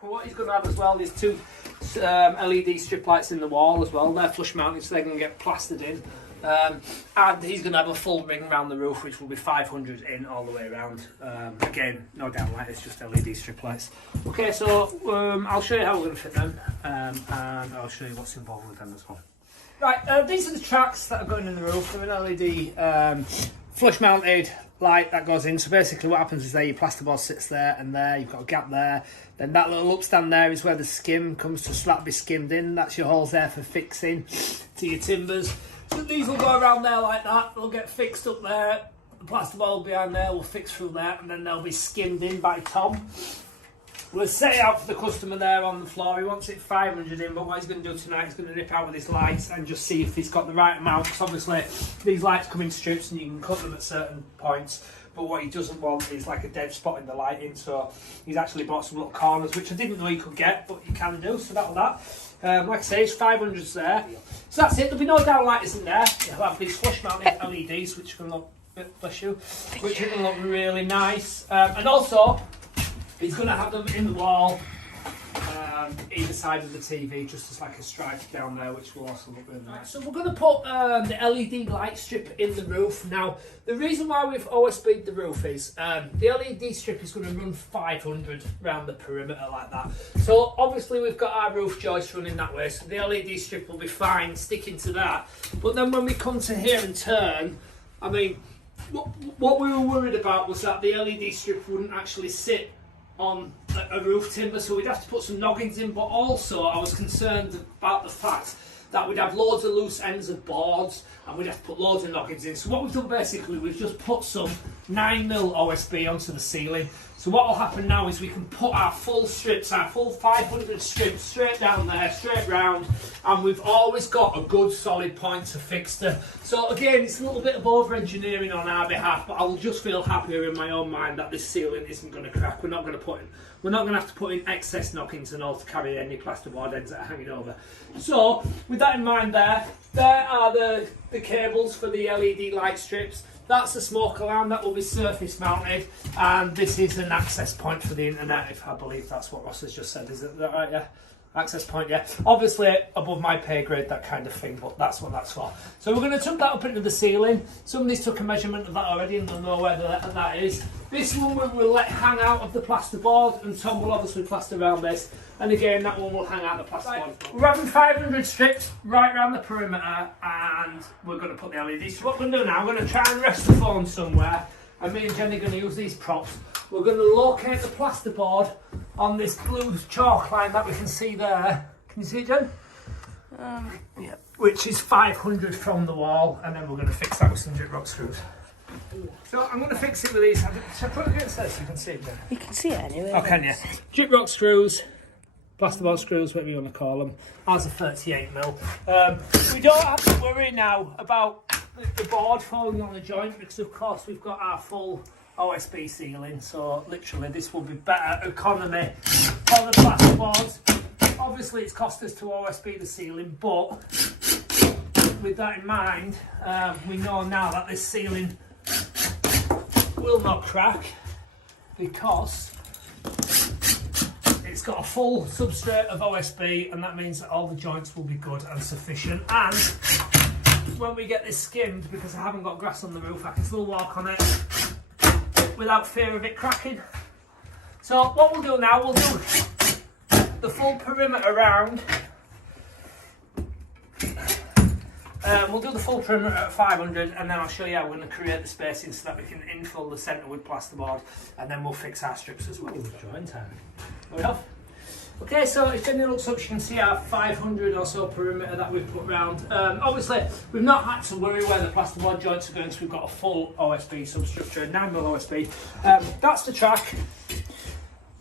Well, what he's going to have as well is two LED strip lights in the wall as well. They're flush mounted, so they're going to get plastered in. And he's going to have a full ring around the roof, which will be 500 in all the way around. Again, no downlight, it's just LED strip lights. Okay, so I'll show you how we're going to fit them, and I'll show you what's involved with them as well. Right, these are the tracks that are going in the roof. They're an LED flush mounted light that goes in. So basically what happens is there your plasterboard sits there and there, you've got a gap there. Then that little upstand there is where the skim comes to slap be skimmed in. That's your holes there for fixing to your timbers. So these will go around there like that. They'll get fixed up there. The plasterboard behind there will fix through there, and then they'll be skimmed in by Tom. We'll set it out for the customer there on the floor. He wants it 500 in, but what he's going to do tonight, he's going to nip out with his lights and just see if he's got the right amount. Because obviously these lights come in strips and you can cut them at certain points. But what he doesn't want is like a dead spot in the lighting. So he's actually bought some little corners, which I didn't know you could get, but you can do. So that'll that. Like I say, it's 500s there. So that's it. There'll be no downlighters in there. You'll have these flush mounted LEDs, which can look, bless you, which are going to look really nice. And also, he's going to have them in the wall, either side of the TV, just as like a stripe down there, which will also look really nice. So we're going to put the LED light strip in the roof. Now, the reason why we've OSB'd the roof is the LED strip is going to run 500 around the perimeter like that. So obviously we've got our roof joist running that way, so the LED strip will be fine sticking to that. But then when we come to here and turn, I mean, what we were worried about was that the LED strip wouldn't actually sit on a roof timber, so we'd have to put some noggins in, but also I was concerned about the fact that we'd have loads of loose ends of boards and we'd have to put loads of noggins in. So what we've done basically, we've just put some 9mm OSB onto the ceiling. So what will happen now is we can put our full strips, our full 500 strips straight down there, straight round, and we've always got a good solid point to fix to. So again, it's a little bit of over-engineering on our behalf, but I will just feel happier in my own mind that this ceiling isn't going to crack. We're not going to have to put in excess knockings and all to carry any plasterboard ends that are hanging over. So with that in mind there are the cables for the LED light strips. That's the smoke alarm that will be surface mounted, and this is an access point for the internet, if I believe that's what Ross has just said. Is that right? Yeah. Access point, yeah. Obviously above my pay grade, that kind of thing, but that's what that's for. So we're going to tuck that up into the ceiling. Somebody's took a measurement of that already and they'll know where that is. This one we will let hang out of the plasterboard, and Tom will obviously plaster around this. And again, that one will hang out the plasterboard. Right. We're having 500 strips right around the perimeter, and we're going to put the LEDs. So what we're going to do now, we're going to try and rest the phone somewhere, and me and Jenny are going to use these props. We're going to locate the plasterboard on this blue chalk line that we can see there. Can you see it, Jen? Yeah. Which is 500 from the wall, and then we're going to fix that with some jig rock screws. So I'm going to fix it with these. Shall I put it against there so you can see it, Jen? You can see it anyway. Oh, can you? Jig rock screws, plasterboard screws, whatever you want to call them. Ours are 38mm. We don't have to worry now about the board falling on the joint, because of course we've got our full OSB ceiling, so literally this will be better economy for the plasterboards. Obviously it's cost us to OSB the ceiling, but with that in mind, we know now that this ceiling will not crack because it's got a full substrate of OSB, and that means that all the joints will be good and sufficient. And when we get this skimmed, because I haven't got grass on the roof, I can still walk on it without fear of it cracking. So what we'll do now, we'll do the full perimeter around. We'll do the full perimeter at 500, and then I'll show you how we're going to create the spacing so that we can infill the centre with plasterboard, and then we'll fix our strips as well. Join time. Are we off? Okay, so if Jenny looks up, you can see our 500 or so perimeter that we've put round. Obviously, we've not had to worry where the plasterboard joints are going, because we've got a full OSB substructure, 9mm OSB. That's the track.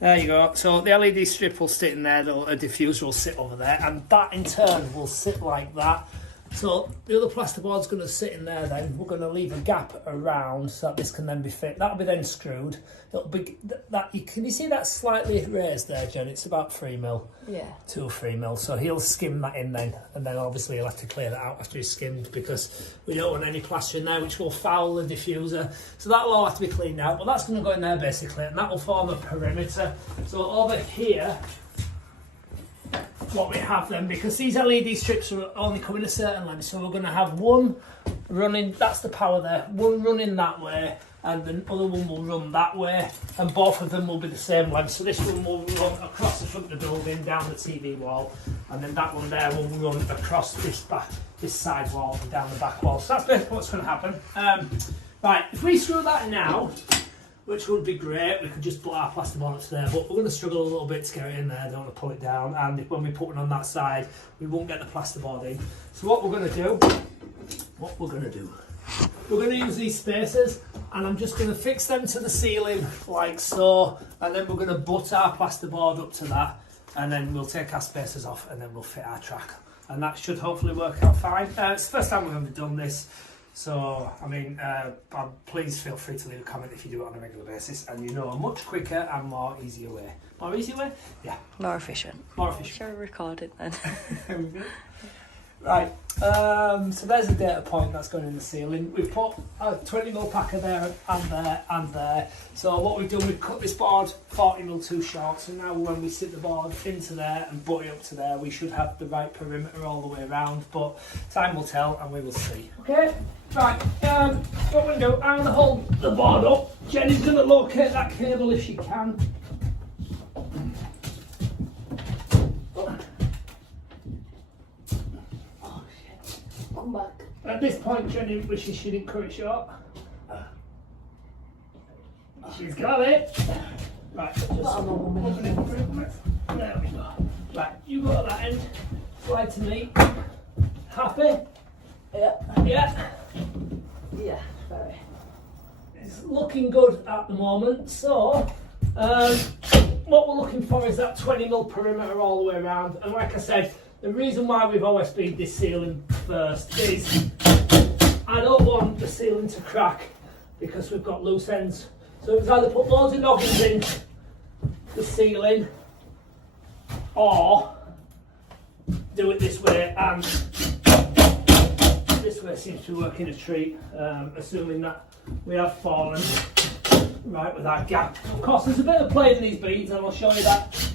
There you go. So the LED strip will sit in there, a diffuser will sit over there, and that in turn will sit like that. So the other plasterboard's going to sit in there then. We're going to leave a gap around so that this can then be fit. That'll be then screwed. It'll be that. Can you see that slightly raised there, Jen? It's about 3mm. Yeah. 2 or 3mm. So he'll skim that in then, and then obviously he'll have to clear that out after he's skimmed, because we don't want any plaster in there which will foul the diffuser. So that'll all have to be cleaned out. But that's going to go in there basically, and that will form a perimeter. So over here what we have then, because these LED strips are only coming a certain length, so we're going to have one running, that's the power there, one running that way, and the other one will run that way, and both of them will be the same length. So this one will run across the front of the building, down the TV wall, and then that one there will run across this side wall and down the back wall. So that's basically what's going to happen. Right, if we screw that now, which would be great, we could just put our plasterboard up to there, but we're going to struggle a little bit to get it in there, don't want to pull it down, and when we put it on that side, we won't get the plasterboard in. So what we're going to do, we're going to use these spacers, and I'm just going to fix them to the ceiling like so, and then we're going to butt our plasterboard up to that, and then we'll take our spacers off, and then we'll fit our track, and that should hopefully work out fine. It's the first time we've ever done this. So, I mean, please feel free to leave a comment if you do it on a regular basis, and you know a much quicker and more easier way. More easier way? Yeah. More efficient. More efficient. Shall we record it then? Right, so there's a data point that's going in the ceiling. We've put a 20mm packer there and there and there. So what we've done, we've cut this board 40mm too short, so now when we sit the board into there and butt it up to there, we should have the right perimeter all the way around, but time will tell and we will see. Okay, right, what we do, I'm going to hold the board up. Jenny's going to locate that cable if she can. Back. At this point, Jenny wishes she didn't cut it short. She's got it. Right, just open it. There we go. Right, you go to that end. Slide to me. Happy? Yeah. Yeah. Yeah, very. It's looking good at the moment. So, what we're looking for is that 20mm perimeter all the way around. And like I said, the reason why we've OSB'd this ceiling first is I don't want the ceiling to crack because we've got loose ends. So we've either put loads of noggins in the ceiling or do it this way, and this way seems to be working a treat, assuming that we have fallen right with that gap. Of course, there's a bit of play in these beads, and I'll show you that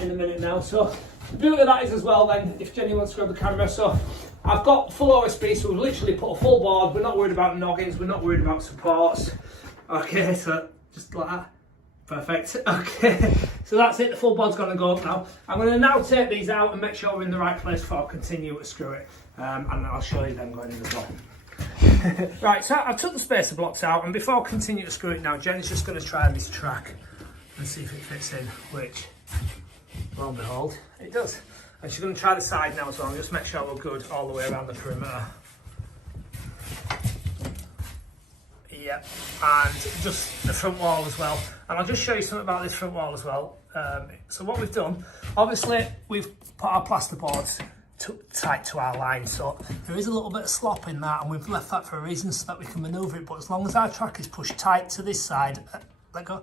in a minute now. So the beauty of that is as well then, if Jenny wants to grab the camera, so I've got full OSB, so we've literally put a full board. We're not worried about noggins, we're not worried about supports. Okay, so just like that. Perfect. Okay, so that's it, the full board's gonna go up now. I'm gonna now take these out and make sure we're in the right place before I continue to screw it. And I'll show you them going in as well. Right, so I took the spacer blocks out, and before I continue to screw it now, Jenny's just gonna try this track and see if it fits in, which, lo and behold, it does. And she's going to try the side now as well, and just make sure we're good all the way around the perimeter. Yep, and just the front wall as well. And I'll just show you something about this front wall as well. So what we've done, obviously we've put our plasterboards tight to our line, so there is a little bit of slop in that, and we've left that for a reason so that we can manoeuvre it. But as long as our track is pushed tight to this side, let go,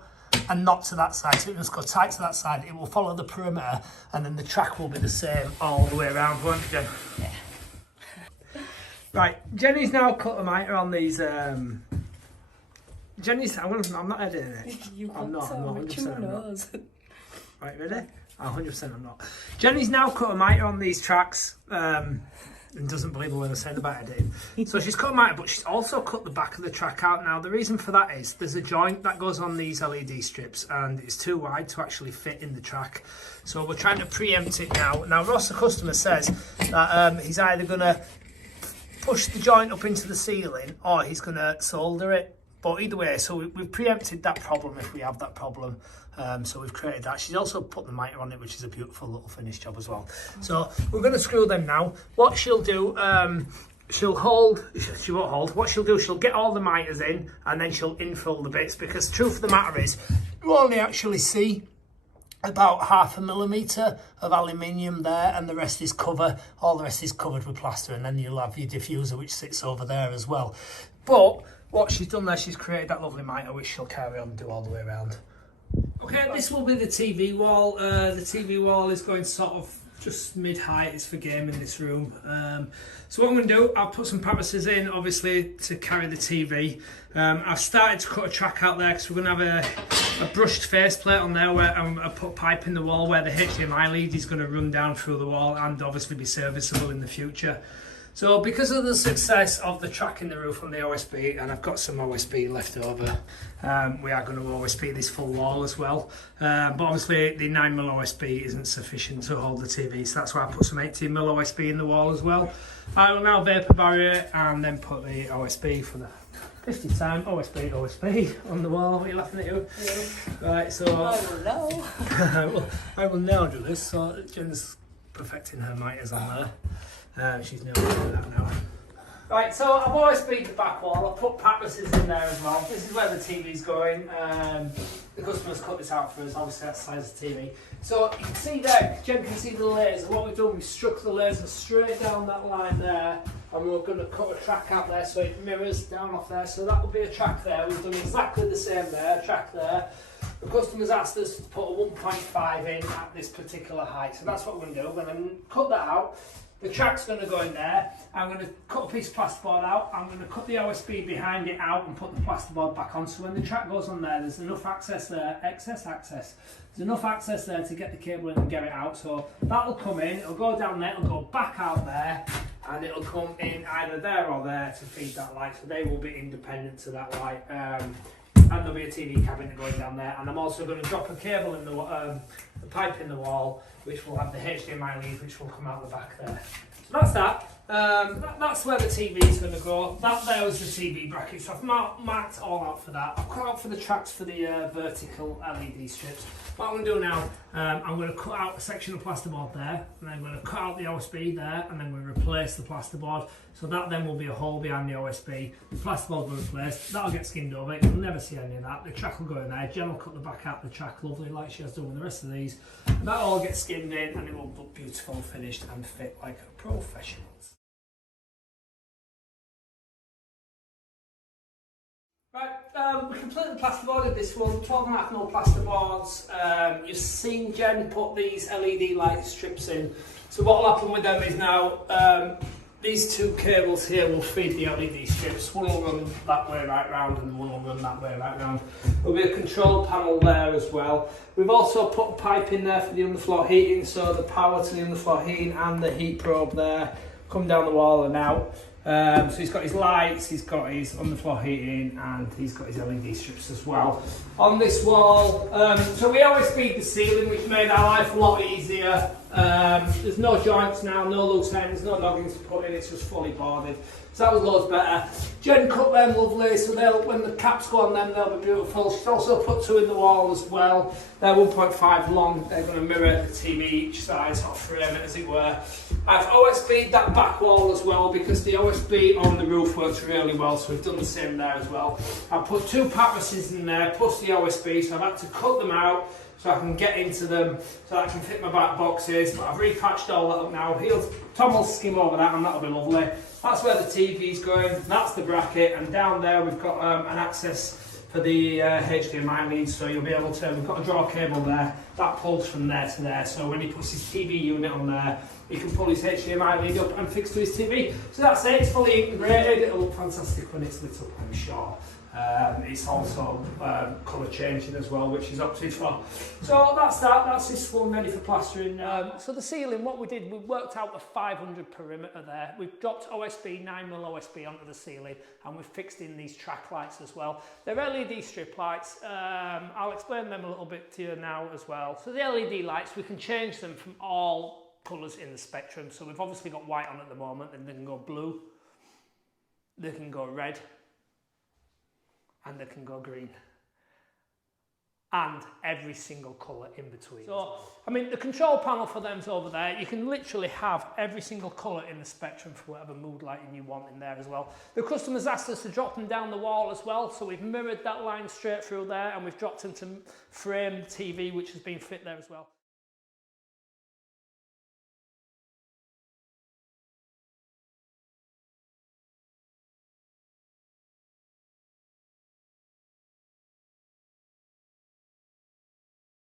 and not to that side, so it must go tight to that side, it will follow the perimeter, and then the track will be the same all the way around, won't it, Jen? Yeah. Right, Jenny's now cut a mitre on these, Jenny's, I'm not editing it. I'm not 100%. Right, ready? 100% I'm not. Jenny's now cut a mitre on these tracks, and doesn't believe a word I'm saying about editing. So she's cut a mitre, but she's also cut the back of the track out. Now the reason for that is there's a joint that goes on these LED strips, and it's too wide to actually fit in the track. So we're trying to preempt it now. Now Ross, the customer, says that he's either going to push the joint up into the ceiling or he's going to solder it. But either way, so we've preempted that problem if we have that problem. So we've created that. She's also put the mitre on it, which is a beautiful little finish job as well. So we're going to screw them now. What she'll do, she won't hold. What she'll do, she'll get all the mitres in, and then she'll infill the bits, because the truth of the matter is, you only actually see about 0.5 millimetre of aluminium there, and the rest is all the rest is covered with plaster, and then you'll have your diffuser which sits over there as well. But what she's done there, she's created that lovely mitre which she'll carry on and do all the way around. Okay, this will be the TV wall. The TV wall is going to sort of just mid-height. It's for gaming, this room. So what I'm going to do, I'll put some purposes in, obviously, to carry the TV. I've started to cut a track out there because we're going to have a brushed faceplate on there where I put pipe in the wall where the HDMI lead is going to run down through the wall and obviously be serviceable in the future. So because of the success of the track in the roof on the OSB, and I've got some OSB left over, we are going to OSB this full wall as well. But obviously the 9mm OSB isn't sufficient to hold the TV, so that's why I put some 18mm OSB in the wall as well. I will now vapour barrier it and then put the OSB for the 50th time, OSB on the wall. What are you laughing at you? Yeah. Right, so I will know. I will now do this. So Jen's perfecting her miters on there. She's nearly doing that now. Right, so I've always been the back wall. I've put purposes in there as well. This is where the TV's going. The customer's cut this out for us, obviously that's the size of the TV. So you can see there, Jen can see the laser. What we've done, we've struck the laser straight down that line there, and we're going to cut a track out there so it mirrors down off there. So that will be a track there. We've done exactly the same there, track there. The customer's asked us to put a 1.5 in at this particular height. So that's what we're going to do. We're going to cut that out. The track's going to go in there. I'm going to cut a piece of plasterboard out. I'm going to cut the OSB behind it out and put the plasterboard back on. So when the track goes on there, there's enough access there, excess access. There's enough access there to get the cable in and get it out. So that'll come in, it'll go down there, it'll go back out there, and it'll come in either there or there to feed that light. So they will be independent to that light. And there'll be a TV cabinet going down there. And I'm also going to drop a cable in the pipe in the wall, which will have the HDMI lead, which will come out the back there. So that's that. That's where the TV is going to go. That there was the TV bracket. So I've marked all out for that. I've cut out for the tracks for the vertical LED strips. What I'm going to do now, I'm going to cut out a section of plasterboard there, and then I'm going to cut out the OSB there, and then we'll replace the plasterboard. So that then will be a hole behind the OSB. The plasterboard will be replaced. That'll get skinned over. You'll never see any of that. The track will go in there. Jen will cut the back out of the track, lovely, like she has done with the rest of these. And that all gets skinned in, and it will look beautiful, finished, and fit like a professional. Right, we completed the plasterboard of this one, 12.5mm plasterboards. You've seen Jen put these LED light strips in. So what will happen with them is now, these two cables here will feed the LED strips. One will run that way right round and one will run that way right round. There'll be a control panel there as well. We've also put a pipe in there for the underfloor heating, so the power to the underfloor heating and the heat probe there come down the wall and out. So he's got his lights, he's got his underfloor heating, and he's got his LED strips as well. On this wall, so we always feed the ceiling, which made our life a lot easier. There's no joints now, no loose ends, no noggins to put in, it's just fully boarded. So that was loads better. Jen cut them lovely, so they'll, when the caps go on them, they'll be beautiful. She's also put two in the wall as well. They're 1.5 long, they're going to mirror the TV each side, sort of frame it as it were. I've OSB'd that back wall as well because the OSB on the roof works really well, so we've done the same there as well. I've put two pattresses in there, plus the OSB, so I've had to cut them out so I can get into them, so I can fit my back boxes. But I've repatched all that up now. Tom will skim over that and that'll be lovely. That's where the TV's going, that's the bracket, and down there we've got an access for the HDMI leads, so you'll be able to, we've got a draw cable there, that pulls from there to there, so when he puts his TV unit on there, he can pull his HDMI lead up and fix to his TV. So that's it, it's fully integrated, it'll look fantastic when it's lit up, I'm sure. It's also colour changing as well, which is opted for. So that's this one ready for plastering. So the ceiling, what we did, we worked out a 500 perimeter there. We've dropped OSB, 9mm OSB onto the ceiling, and we've fixed in these track lights as well. They're LED strip lights. I'll explain them a little bit to you now as well. So the LED lights, we can change them from all colours in the spectrum. So we've obviously got white on at the moment, and they can go blue, they can go red, and they can go green, and every single colour in between. So, I mean, the control panel for them's over there. You can literally have every single colour in the spectrum for whatever mood lighting you want in there as well. The customer's asked us to drop them down the wall as well, so we've mirrored that line straight through there, and we've dropped them to frame TV, which has been fit there as well.